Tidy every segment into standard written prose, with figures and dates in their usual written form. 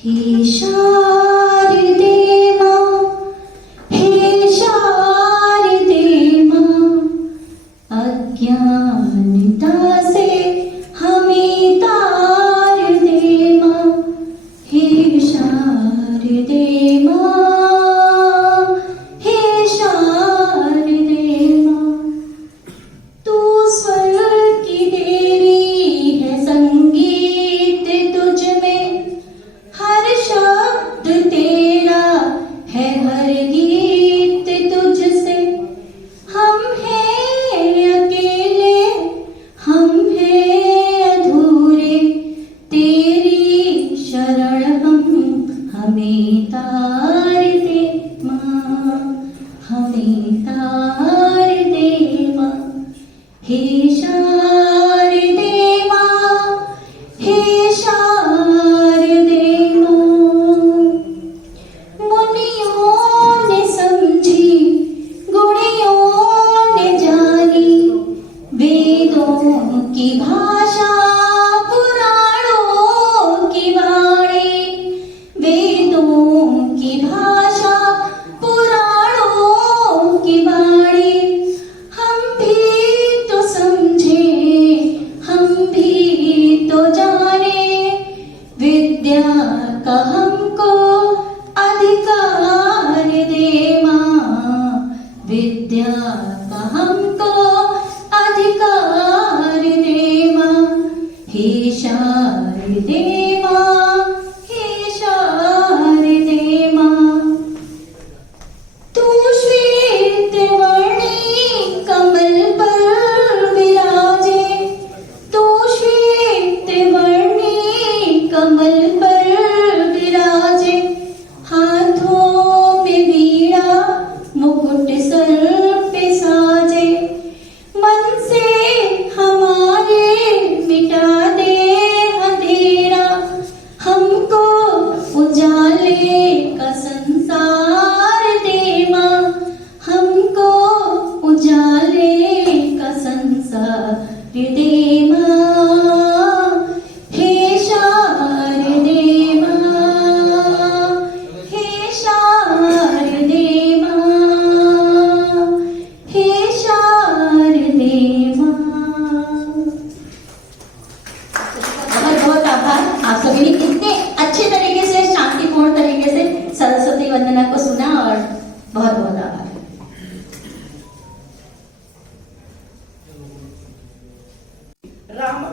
हे शारदे मां, हे शारदे मां, अज्ञानता से हमें तार दे मां। हे शारदे मां, हे शारदे मां, तू स्वर की देवी है, संगीत तुझ में, हर शब्द तेरा है, हर गीत तुझसे। हम हैं अकेले, हम हैं अधूरे, तेरी शरण हम, हमें तार दे मां, हमें तार दे मां। हे शारदे मां, हे शारदे मां, मुनियों ने समझी, गुणियों ने जानी, वेदों की भाषा, पुराणों की वाणी, वेदों की भाषा, पुराणों की वाणी। हम भी तो समझे, हम भी तो जाने, विद्या का हमको अधिकार दे मां, विद्या का हमको अधिकार दे मां। हे शारदे मां, हे शारदे मां, तू श्वेत वर्णी कमल पर विराजे, तू श्वेत वर्णी कमल पर विराजे, हाथों में वीणा, मुकुट सर पे साजे, मन से हमारे मिटा दे अंधेरा, हमको उजाले का संसार दे मां, हमको उजाले का संसार दे मां। हे शारदे मां, हे शारदे मां, हे शारदे मां। बहुत बहुत आभार। आप सभी ने कितने अच्छे तरीके से, शांतिपूर्ण तरीके से सरस्वती वंदना को सुना, और बहुत बहुत आभार।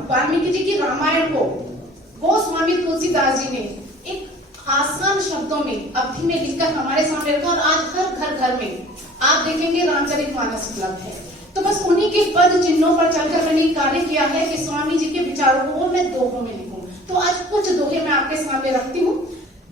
वाल्मीकि जी की रामायण को गोस्वामी तुलसीदास जी ने एक आसान शब्दों में, अवधि में लिखकर हमारे सामने रखा, और आज हर घर में आप देखेंगे रामचरितमानस उपलब्ध है। तो बस उन्हीं के पद चिन्हों पर चलकर मैंने कार्य किया है कि स्वामी जी के विचारों को मैं दोहों में लिखूं। तो आज कुछ दोहे मैं आपके सामने रखती हूँ।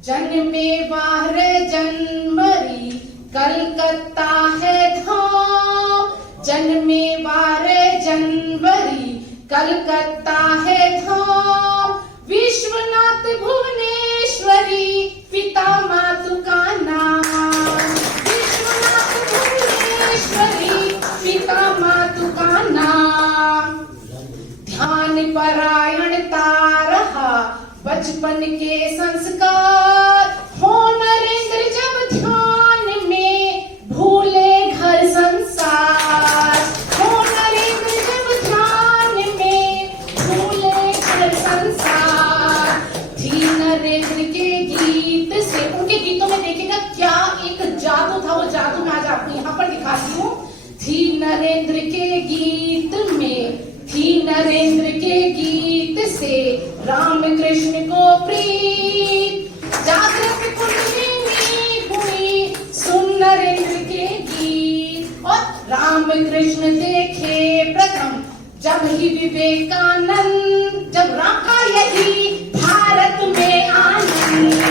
जन्मे बाहर जनवरी, कलकत्ता है धाम, जन्मे बाहर जनवरी, कलकत्ता है धाम, विश्वनाथ भुवनेश्वरी, पिता मातु का नाम, विश्वनाथ भुवनेश्वरी, पिता मातु का नाम। ध्यान परायणता रहा बचपन के संस्कार, हो नरेंद्र जब ध्यान में भूले घर संसार, हो नरेंद्र जब ध्यान में भूले घर संसार। थी नरेंद्र के गीत से, उनके गीतों में देखिएगा क्या एक जादू था, वो जादू मैं आज आपको यहाँ पर दिखाती हूँ। थी नरेंद्र के गीत में, थी नरेंद्र के गीत से राम कृष्ण को प्रीत, जागृत कुंडली में हुई सुन नरेंद्र के गीत। और राम कृष्ण देखे प्रथम जब ही विवेकानंद, जब राम का यही भारत में आनंद,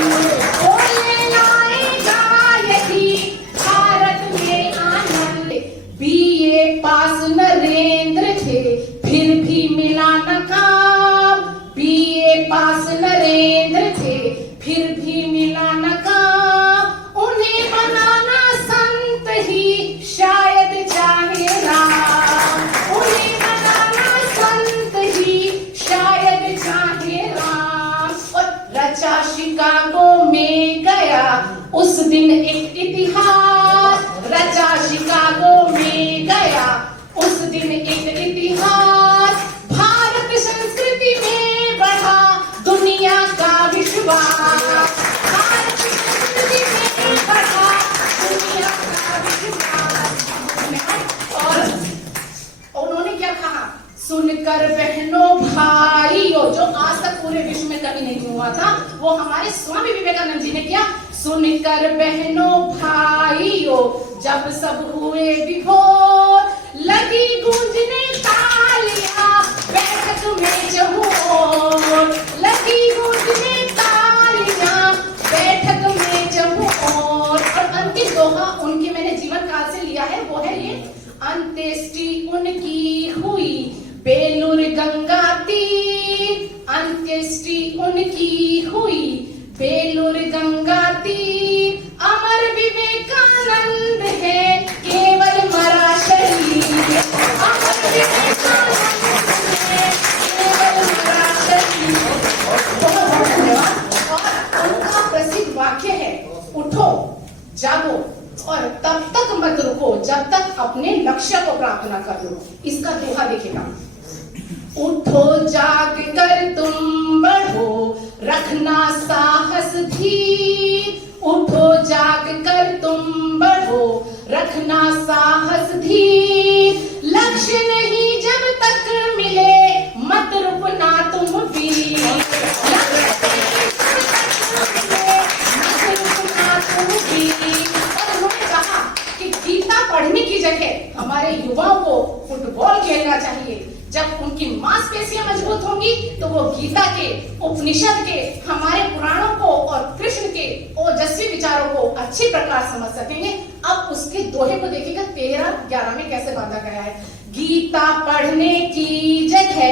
बोले लाएगा यही भारत में आनंद। बीए पास नरेंद्र थे फिर भी मिला न काम, बीए पास नरेंद्र थे फिर भी मिला न काम। उन्हें बनाना संत ही शायद चाहे राम, उन्हें बनाना संत ही दिन एक इतिहास रचा शिकागो में गया, उस दिन एक इतिहास भारत संस्कृति में बढ़ा दुनिया का विश्वास, भारत संस्कृति में बढ़ा दुनिया का विश्वास। और उन्होंने क्या कहा, सुनकर बहनों भाइयों, जो आज तक पूरे विश्व में कभी नहीं हुआ था, वो हमारे स्वामी विवेकानंद जी ने किया। सुनकर बहनों भाइयों जब सब हुए विभोर, लगी गूंजने तालियां बैठक में जमूर, लगी गूंजने तालियां बैठक में जमूर। और अंतिम दोहा उनके मैंने जीवन काल से लिया है, वो है ये, अंत्येष्टि उनकी हुई बेलूर गंगा तीर, अंत्येष्टि उनकी हुई बेलूर गंगा तीर, अमर विवेकानंद है केवल मरा शरीर, अमर विवेकानंद है केवल मरा शरीर। बहुत बहुत धन्यवाद। और उनका प्रसिद्ध वाक्य है, उठो जागो और तब तक मत रुको जब तक अपने लक्ष्य को प्राप्त न कर लो। इसका दोहा देखिएगा, उठो जाग कर तुम बढ़ो रखना साहस धीर, उठो जाग कर तुम बढ़ो रखना साहस धीर, लक्ष्य नहीं जब तक मिले मत रुकना तुम भी, लक्ष्य नहीं जब तक मिले मत रुकना तुम भी। और उन्होंने कहा कि गीता पढ़ने की जगह हमारे युवाओं को फुटबॉल खेलना चाहिए। जब उनकी मांसपेशियां मजबूत होंगी तो वो गीता के, उपनिषद के, हमारे पुराणों को और कृष्ण के ओजस्वी विचारों को अच्छी प्रकार समझ सकेंगे। अब उसके दोहे को देखिएगा, 13-11 में कैसे बांधा गया है। गीता पढ़ने की जगह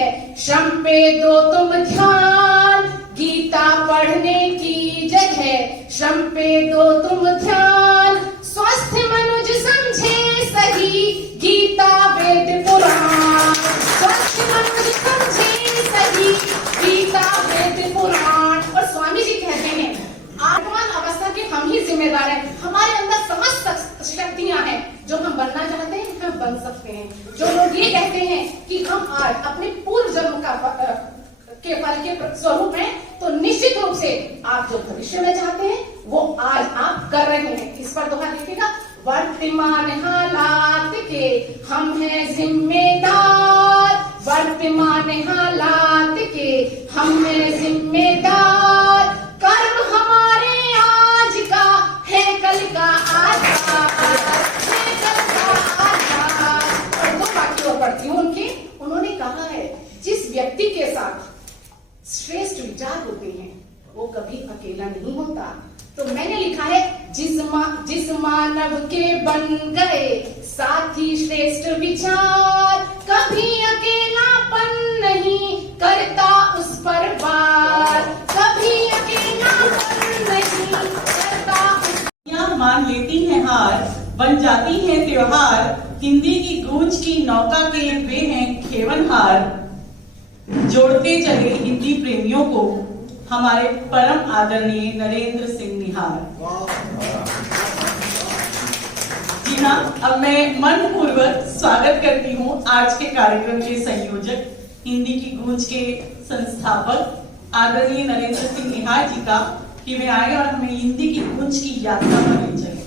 श्रम पे दो तुम ध्यान, गीता पढ़ने की जगह श्रम पे दो तुम ध्यान, स्वस्थ मनुज समझे सही गीता वेद पुराण, स्वस्थ मनुज समझे सही गीता वेद पुराण। और स्वामी जी कहते हैं आत्मान अवस्था के हम ही जिम्मेदार हैं, हमारे अंदर समस्त शक्तियां हैं, जो हम बनना चाहते हैं हम बन सकते हैं। जो लोग ये कहते हैं कि हम आज अपने पूर्व जन्म के फल के स्वरूप हैं, तो निश्चित रूप से आप जो भविष्य में चाहते हैं वो आज आप कर रहे हैं। इस पर दोहा देखिएगा, वर्तमान हालात के हम हैं जिम्मेदार, वर्तमान हालात के हम हैं जिम्मेदार, कर्म हमारे आज का है कल का आधार, है कल का आधार। और दो वाक्य और पढ़ती हूँ उनके, उन्होंने कहा है जिस व्यक्ति के साथ श्रेष्ठ विचार होते हैं वो कभी अकेला नहीं होता। तो मैंने लिखा है, जिस मानव के बन गए साथी श्रेष्ठ विचार, कभी अकेलापन नहीं करता उस पर वार, कभी अकेलापन नहीं करता उस। मान लेती हैं हार, बन जाती हैं त्योहार, हिंदी की गूंज की नौका के वे हैं खेवनहार, जोड़ते चले हिंदी प्रेमियों को हमारे परम आदरणीय नरेंद्र सिंह निहार। जी हाँ, अब मैं मनपूर्वक स्वागत करती हूँ आज के कार्यक्रम के संयोजक, हिंदी की गूंज के संस्थापक आदरणीय नरेंद्र सिंह निहार जी का, कि वे आए और हमें हिंदी की गूंज की यात्रा पर ले चले।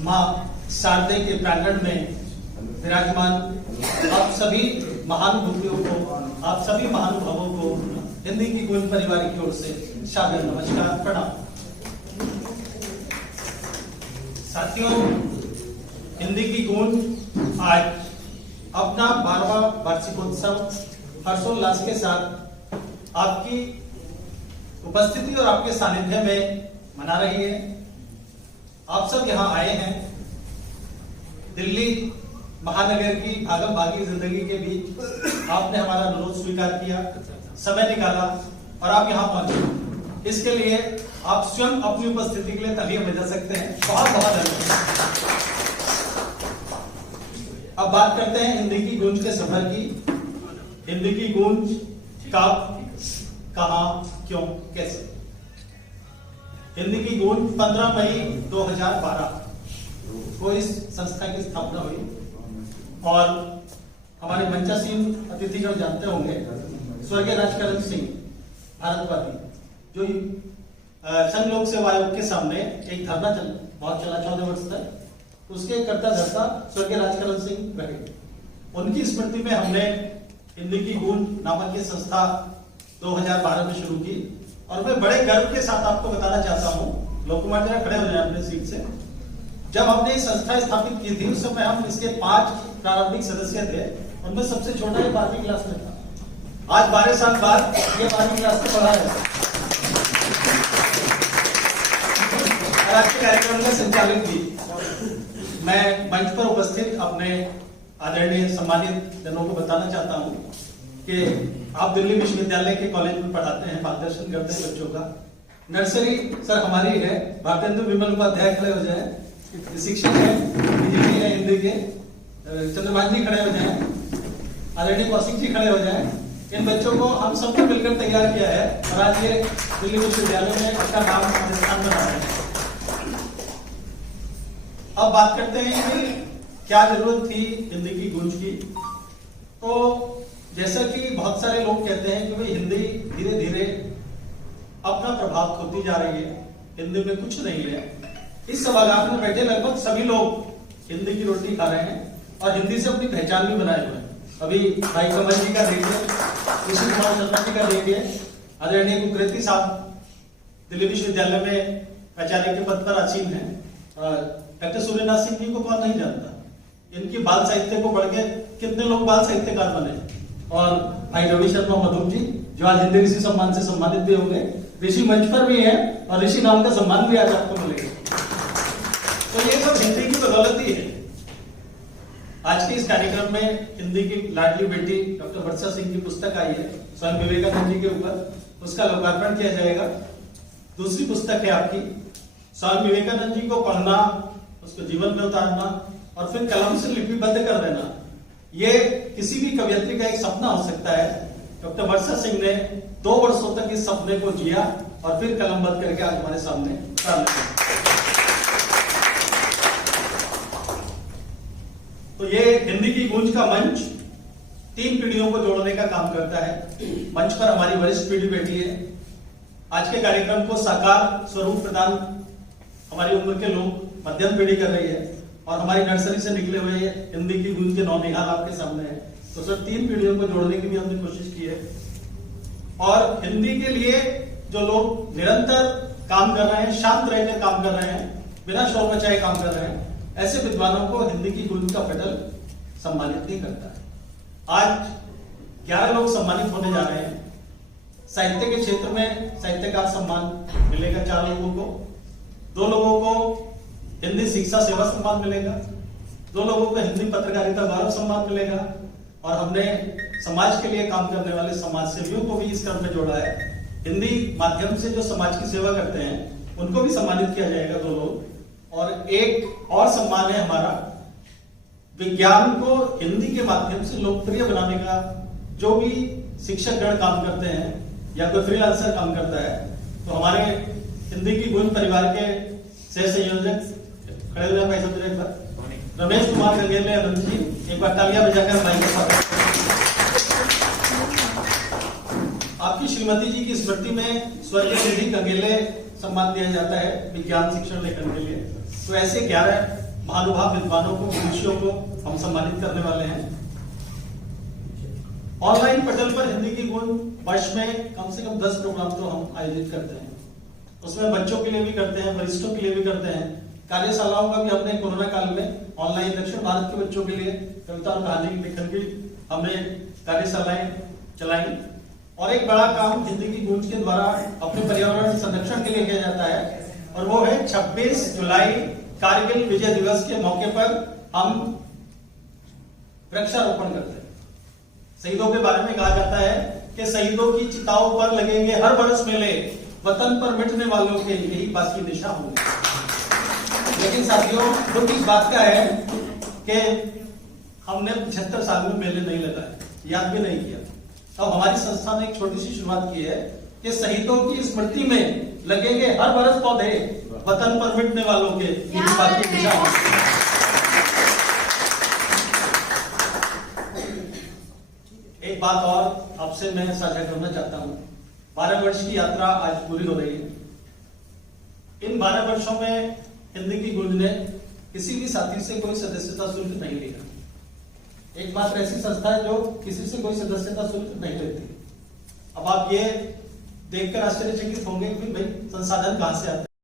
मां शारदे के प्रांगण में विराजमान आप सभी महानुभूतियों को, आप सभी महानुभावों को हिंदी की गूंज परिवार की ओर से सादर नमस्कार, प्रणाम। साथियों, हिंदी की गूंज आज अपना 12वां वार्षिकोत्सव हर्षोल्लास के साथ आपकी उपस्थिति और आपके सानिध्य में मना रही है। आप सब यहाँ आए हैं दिल्ली महानगर की भागम भागी जिंदगी के बीच, आपने हमारा अनुरोध स्वीकार किया, समय निकाला और आप यहाँ पहुंचे। इसके लिए आप स्वयं अपनी उपस्थिति के लिए तालियां बजा सकते हैं। बहुत बहुत धन्यवाद। अब बात करते हैं हिंदी की गूंज के सफर की। हिंदी की गूंज कब, कहां, क्यों, कैसे। हिंदी की गूंज 15 मई 2012 को इस संस्था की स्थापना हुई और हमारे मंचासीन अतिथिगण जानते होंगे स्वर्गीय राजकरण सिंह भारतवादी, जो संघ लोक सेवा आयोग के सामने एक धरना बहुत चला 14 वर्ष तक, उसके कर्ता धर्ता स्वर्गीय राजकरण सिंह रहे। उनकी स्मृति में हमने हिंदी की गूंज नामक ये संस्था 2012 में शुरू की और मैं बड़े गर्व के साथ आपको बताना चाहता हूँ, लोक कुमार जरा खड़े हो जाए अपने सीट से। जब हमने ये संस्था स्थापित की थी उस समय हम इसके 5 प्रारंभिक सदस्य थे, उनमें सबसे छोटा ये 12वीं क्लास में था। आज 12 साल बाद ये 12वीं क्लास में पढ़ा है और आज के कार्यक्रम का संचालन की। मैं मंच पर उपस्थित अपने आदरणीय सम्मानित जनों को बताना चाहता हूं कि आप दिल्ली विश्वविद्यालय के कॉलेज में पढ़ाते हैं, मार्गदर्शन करते हैं बच्चों का। नर्सरी सर हमारी है, भारतेंदु विमल उपाध्याय खड़े हो जाए, शिक्षक है, पीजीटी है हिंदी के, चंद्रभान जी खड़े हो जाए, आदरणीय कौशिक जी खड़े हो जाए। इन बच्चों को हम सबने मिलकर तैयार किया है और आज ये दिल्ली विश्वविद्यालय में अपना नाम स्थान बना रहे हैं। अब बात करते हैं कि क्या जरूरत थी हिंदी की गूंज की। तो जैसा कि बहुत सारे लोग कहते हैं कि भाई हिंदी धीरे धीरे अपना प्रभाव खोती जा रही है, हिंदी में कुछ नहीं है। इस सभागार में बैठे लगभग सभी लोग हिंदी की रोटी खा रहे हैं और हिंदी से अपनी पहचान भी बनाए हुए हैं। अभी भाई कमल जी का देखिए, ऋषि कुमार शर्मा जी का देखिए, आदरणीय कुकृति साहब दिल्ली विश्वविद्यालय में प्राचार्य के पद पर आसीन है। डॉक्टर सूर्यनाथ सिंह जी को कौन नहीं जानता, इनकी बाल साहित्य को बढ़ के कितने लोग बाल साहित्यकार बने। और भाई रवि शर्मा मधुर जी जो आज हिंदी ऋषि सम्मान से सम्मानित भी होंगे, ऋषि मंच पर भी है और ऋषि नाम का सम्मान भी आज आपको मिलेगा। तो ये सब हिंदी की बदौलत ही है। आज के इस कार्यक्रम में हिंदी की लाडली बेटी डॉक्टर वर्षा सिंह की पुस्तक आई है स्वामी विवेकानंद जी के ऊपर, उसका लोकार्पण किया जाएगा। दूसरी पुस्तक है आपकी स्वामी विवेकानंद जी को पढ़ना, उसको जीवन में उतारना और फिर कलम से लिपिबद्ध कर देना, ये किसी भी कवयित्री का एक सपना हो सकता है। डॉक्टर वर्षा सिंह ने 2 वर्षों तक इस सपने को जिया और फिर कलमबद्ध करके आज हमारे सामने प्रारंभ किया। तो ये हिंदी की गूंज का मंच 3 पीढ़ियों को जोड़ने का काम करता है। मंच पर हमारी वरिष्ठ पीढ़ी बैठी है। आज के कार्यक्रम को साकार स्वरूप प्रदान हमारी उम्र के लोग, मध्यम पीढ़ी कर रही है और हमारी नर्सरी से निकले हुए हिंदी की गूंज के नौनिहाल आपके सामने है। तो सर 3 पीढ़ियों को जोड़ने की भी हमने कोशिश की है और हिंदी के लिए जो लोग निरंतर काम कर रहे हैं, शांत रहकर काम कर रहे हैं, बिना शोर मचाए काम कर रहे हैं, ऐसे विद्वानों को हिंदी की गूंज का पटल सम्मानित नहीं करता है। आज 11 लोग सम्मानित होने जा रहे हैं। साहित्य के क्षेत्र में साहित्यकार सम्मान मिलेगा 4 लोगों को, 2 लोगों को हिंदी शिक्षा सेवा सम्मान मिलेगा, 2 लोगों को हिंदी पत्रकारिता गौरव सम्मान मिलेगा और हमने समाज के लिए काम करने वाले समाज सेवियों को भी इस क्रम में जोड़ा है। हिंदी माध्यम से जो समाज की सेवा करते हैं उनको भी सम्मानित किया जाएगा 2 लोग। और एक और सम्मान है हमारा विज्ञान को हिंदी के माध्यम से लोकप्रिय बनाने का, जो भी शिक्षक गण काम करते हैं या कोई फ्रीलांसर काम करता है, तो हमारे हिंदी की गूंज परिवार के सह संयोजक खड़े हुए पैसा तो एक बार रमेश कुमार गंगेले अनंत जी, एक बार तालियां बजाकर भाई के साथ। आपकी श्रीमती जी की स्मृति में स्वर्गीय निधि गंगेले सम्मान दिया जाता है विज्ञान शिक्षण लेखन के लिए। तो ऐसे 11 महानुभाव विद्वानों को, विषयों को हम सम्मानित करने वाले हैं। ऑनलाइन पटल पर हिंदी की गूंज वर्ष में कम से कम 10 प्रोग्राम तो हम आयोजित करते हैं। उसमें बच्चों के लिए भी करते हैं, वरिष्ठों के लिए भी करते हैं। कार्यशालाओं का भी हमने कोरोना काल में ऑनलाइन दक्षिण भारत के बच्चों के लिए कविता और कहानी लेखन की हमने कार्यशालाएं चलाई। और एक बड़ा काम हिंदी की गूंज के द्वारा अपने पर्यावरण संरक्षण के लिए किया जाता है और वो है 26 जुलाई कारगिल विजय दिवस के मौके पर हम वृक्षारोपण करते हैं। शहीदों के बारे में कहा जाता है कि शहीदों की चिताओं पर लगेंगे हर बरस मेले, वतन पर मिटने वालों के लिए ही बाकी निशा होंगे। लेकिन साथियों, दुख इस बात का है कि हमने 75 साल में मेले नहीं लगाए, याद भी नहीं किया। अब हमारी संस्था ने एक छोटी सी शुरुआत की है कि शहीदों की स्मृति में लगेंगे हर बरस पौधे, वतन पर मिटने वालों के लिए बाकी निशा होंगे। एक बात और आपसे मैं साझा करना चाहता हूं। 12 वर्ष की यात्रा आज पूरी हो रही है। इन 12 वर्षों में हिंदी की गूंज ने किसी भी साथी से कोई सदस्यता शुल्क नहीं लिया। एकमात्र ऐसी संस्था है जो किसी से कोई सदस्यता शुल्क नहीं लेती। अब आप ये देखकर आश्चर्यचकित होंगे कि भाई संसाधन कहां से आते हैं।